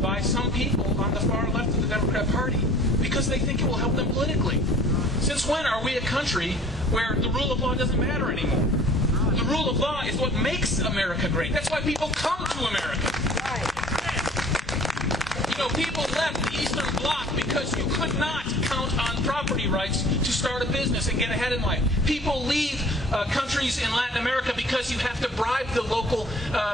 by some people on the far left of the Democrat Party because they think it will help them politically. Since when are we a country where the rule of law doesn't matter anymore? The rule of law is what makes America great. That's why people come to America. You know, people left the Eastern Bloc because you could not count on property rights to start a business and get ahead in life. People leave countries in Latin America because you have to bribe the local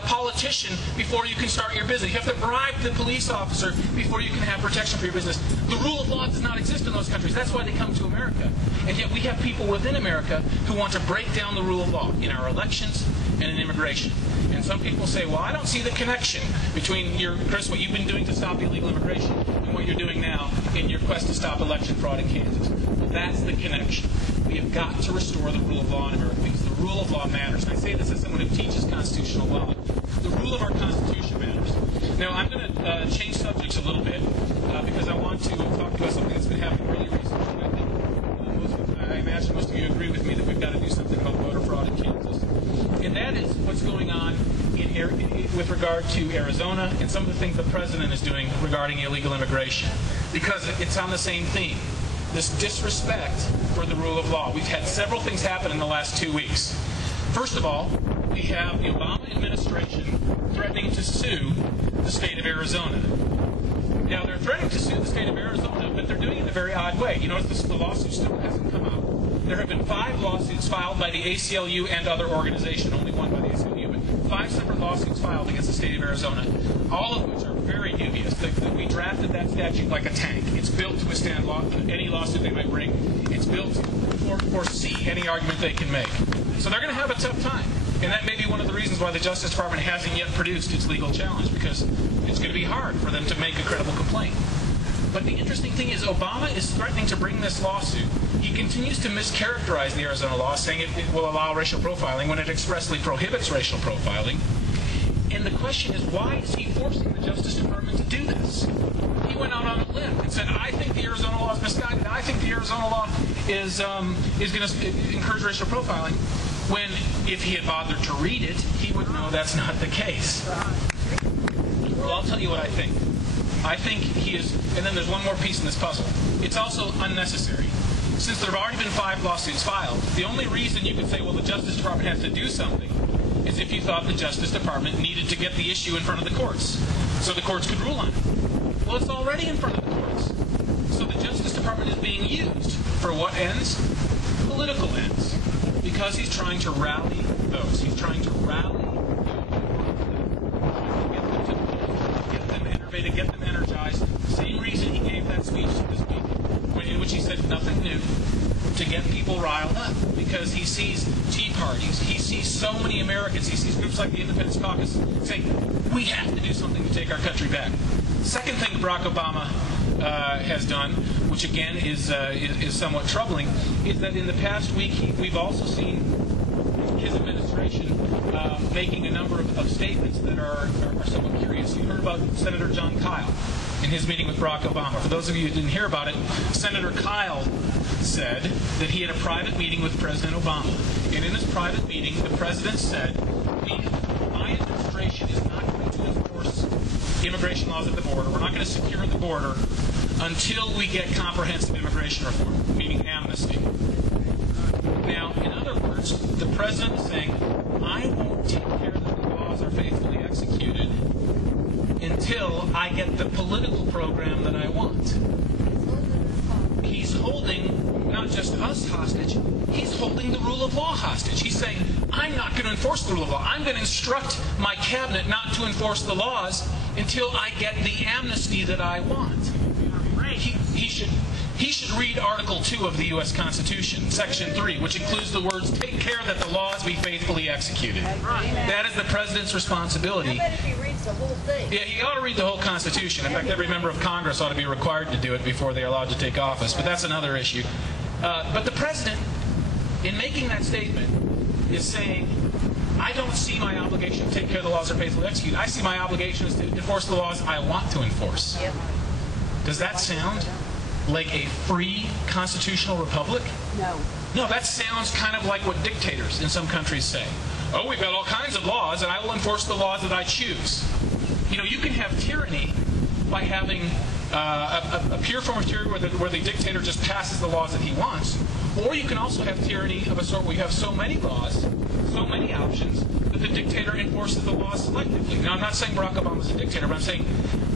politician before you can start your business. You have to bribe the police officer before you can have protection for your business. The rule of law does not exist in those countries. That's why they come to America. And yet we have people within America who want to break down the rule of law in our elections and in immigration. And some people say, well, I don't see the connection between Kris, what you've been doing to stop illegal immigration and what you're doing now in your quest to stop election fraud in Kansas. But that's the connection. We have got to restore the rule of law in America because the rule of law matters. And I say this as someone who teaches constitutional law. The rule of our Constitution matters. Now, I'm going to change subjects a little bit because I want to talk about something that's been happening really recently. And I imagine most of you agree with me that we've got to do something about voter fraud in Kansas. And that is what's going on with regard to Arizona and some of the things the president is doing regarding illegal immigration. Because it's on the same theme. This disrespect for the rule of law. We've had several things happen in the last 2 weeks. First of all, we have the Obama administration threatening to sue the state of Arizona. Now, they're threatening to sue the state of Arizona, but they're doing it in a very odd way. You notice the lawsuit still hasn't come out. There have been 5 lawsuits filed by the ACLU and other organizations, only one by the ACLU, but 5 separate lawsuits filed against the state of Arizona, all of which are very dubious. We drafted that statute like a tank. It's built to withstand any lawsuit they might bring. It's built to foresee any argument they can make. So they're going to have a tough time. And that may be one of the reasons why the Justice Department hasn't yet produced its legal challenge, because it's going to be hard for them to make a credible complaint. But the interesting thing is Obama is threatening to bring this lawsuit. He continues to mischaracterize the Arizona law, saying it will allow racial profiling when it expressly prohibits racial profiling. And the question is, why is he forcing the Justice Department to do this? He went out on a limb and said, I think the Arizona law is misguided. I think the Arizona law is going to encourage racial profiling. When, if he had bothered to read it, he would know that's not the case. Well, I'll tell you what I think. I think he is, and then there's one more piece in this puzzle. It's also unnecessary. Since there have already been 5 lawsuits filed, the only reason you could say, well, the Justice Department has to do something is if you thought the Justice Department needed to get the issue in front of the courts so the courts could rule on it. Well, it's already in front of the courts. So the Justice Department is being used for what ends? Political ends. Because he's trying to rally votes. He's trying to rally get them enervated, get them energized. Same reason he gave that speech this week, in which he said nothing new, to get people riled up. Because he sees Tea Parties, he sees so many Americans, he sees groups like the Independence Caucus saying, we have to do something to take our country back. Second thing Barack Obama has done, which again is somewhat troubling, is that in the past week we've also seen his administration making a number of statements that are somewhat curious. You heard about Senator John Kyle in his meeting with Barack Obama. For those of you who didn't hear about it, Senator Kyle said that he had a private meeting with President Obama. And in this private meeting, the president said, my administration is not going to enforce immigration laws at the border. We're not going to secure the border until we get comprehensive immigration reform, meaning amnesty. Now, in other words, the president is saying, I won't take care that the laws are faithfully executed until I get the political program that I want. He's holding not just us hostage, he's holding the rule of law hostage. He's saying, I'm not going to enforce the rule of law. I'm going to instruct my cabinet not to enforce the laws until I get the amnesty that I want. He should read Article 2 of the U.S. Constitution, Section 3, which includes the words, take care that the laws be faithfully executed. That is the president's responsibility. I bet if he reads the whole thing. Yeah, he ought to read the whole Constitution. In fact, every member of Congress ought to be required to do it before they're allowed to take office. But that's another issue. But the president, in making that statement, is saying, I don't see my obligation to take care of the laws are faithfully executed. I see my obligation is to enforce the laws I want to enforce. Yep. Does that sound like a free constitutional republic? No. No, that sounds kind of like what dictators in some countries say. Oh, we've got all kinds of laws, and I will enforce the laws that I choose. You know, you can have tyranny by having a pure form of tyranny where the dictator just passes the laws that he wants, or you can also have tyranny of a sort where you have so many laws, so many options, that the dictator enforces the laws selectively. Now, I'm not saying Barack Obama's a dictator, but I'm saying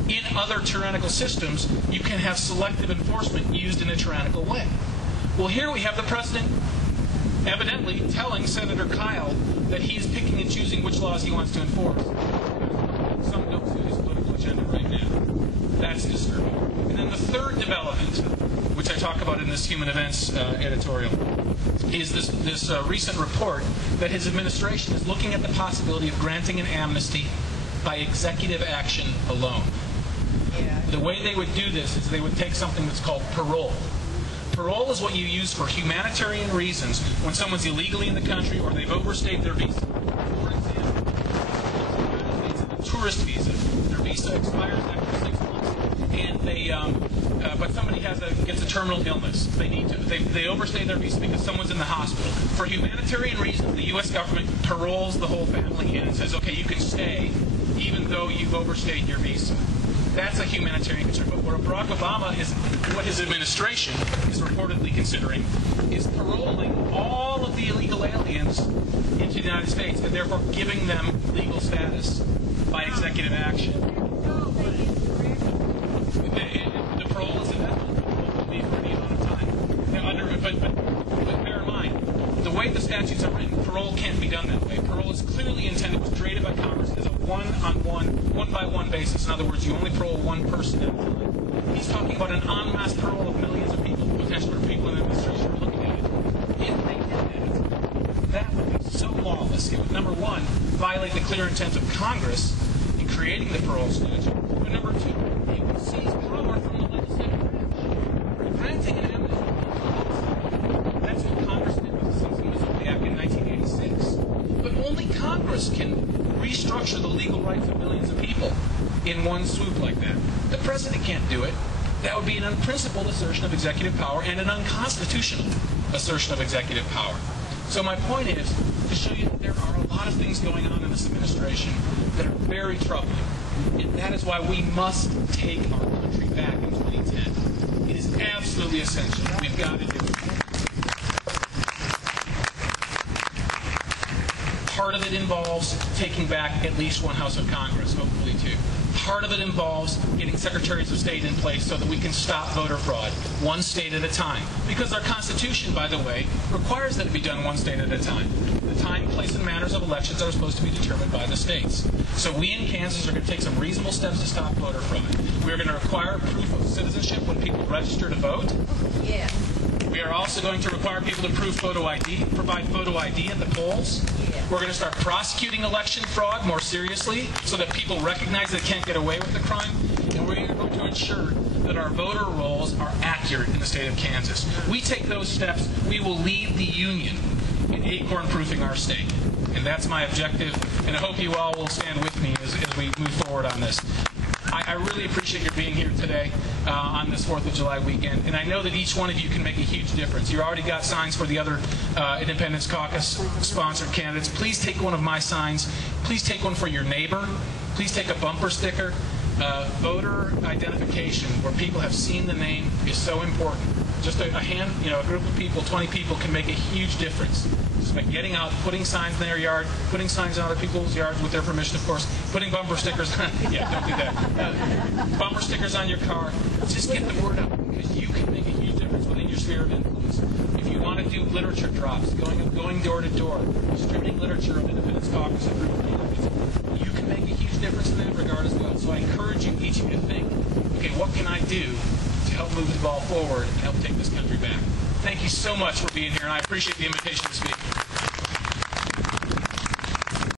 in other tyrannical systems, you can have selective enforcement used in a tyrannical way. Well, here we have the president evidently telling Senator Kyle that he's picking and choosing which laws he wants to enforce. Some don't suit his political agenda right now. That's disturbing. And then the third development, which I talk about in this Human Events editorial, is this recent report that his administration is looking at the possibility of granting an amnesty by executive action alone. Yeah. The way they would do this is they would take something that's called parole. Parole is what you use for humanitarian reasons when someone's illegally in the country or they've overstayed their visa. For example, it's a tourist visa. Their visa expires after 6 months, and but somebody gets a terminal illness. They overstay their visa because someone's in the hospital. For humanitarian reasons, the U.S. government paroles the whole family in and says, okay, you can stay even though you've overstayed your visa. That's a humanitarian concern. But where Barack Obama what his administration is reportedly considering, is paroling all of the illegal aliens into the United States and therefore giving them legal status by executive action. The parole is inevitable. It will be for any amount of time. Now, but bear in mind, the way the statutes are written, parole can't be done that way. Parole is clearly intended, was created by Congress as a one-on-one, one-by-one basis. In other words, you only parole one person at a time. He's talking about an en masse parole of millions of people, potentially for people in the administration who are looking at it. If they did that would be so lawless. It would, number one, violate the clear intent of Congress in creating the parole statute. But number two, it would seize power from the legislative branch. Granting an amnesty. That's what Congress did with the Citizens Missouri Act in 1986. But only Congress can restructure the legal rights of millions of people in one swoop like that. The president can't do it. That would be an unprincipled assertion of executive power and an unconstitutional assertion of executive power. So my point is to show you that there are a lot of things going on in this administration that are very troubling. And that is why we must take our country back in 2010. It is absolutely essential. We've got to do it. Part of it involves taking back at least one House of Congress, hopefully two. Part of it involves getting secretaries of state in place so that we can stop voter fraud, one state at a time. Because our Constitution, by the way, requires that it be done one state at a time. The time, place, and manners of elections are supposed to be determined by the states. So we in Kansas are going to take some reasonable steps to stop voter fraud. We're going to require proof of citizenship when people register to vote. Yeah. We are also going to require people to prove photo ID, provide photo ID at the polls. Yeah. We're going to start prosecuting election fraud more seriously so that people recognize they can't get away with the crime. And we're going to ensure that our voter rolls are accurate in the state of Kansas. We take those steps, we will lead the union in acorn-proofing our state. And that's my objective, and I hope you all will stand with me as we move forward on this. I really appreciate your being here today on this 4th of July weekend, and I know that each one of you can make a huge difference. You already got signs for the other Independence Caucus-sponsored candidates. Please take one of my signs. Please take one for your neighbor. Please take a bumper sticker. Voter identification, where people have seen the name, is so important. Just a group of people, 20 people, can make a huge difference. Just by getting out, putting signs in their yard, putting signs in other people's yards with their permission, of course, putting bumper stickers on. Yeah, don't do that. Bumper stickers on your car. Just get the word out, because you can make a huge difference within your sphere of influence. If you want to do literature drops, going door to door, distributing literature of Independence Caucus and group candidates, you can make a huge difference in that regard as well. So I encourage you, each of you, to think, okay, what can I do to help move the ball forward and help take this country back? Thank you so much for being here, and I appreciate the invitation to speak.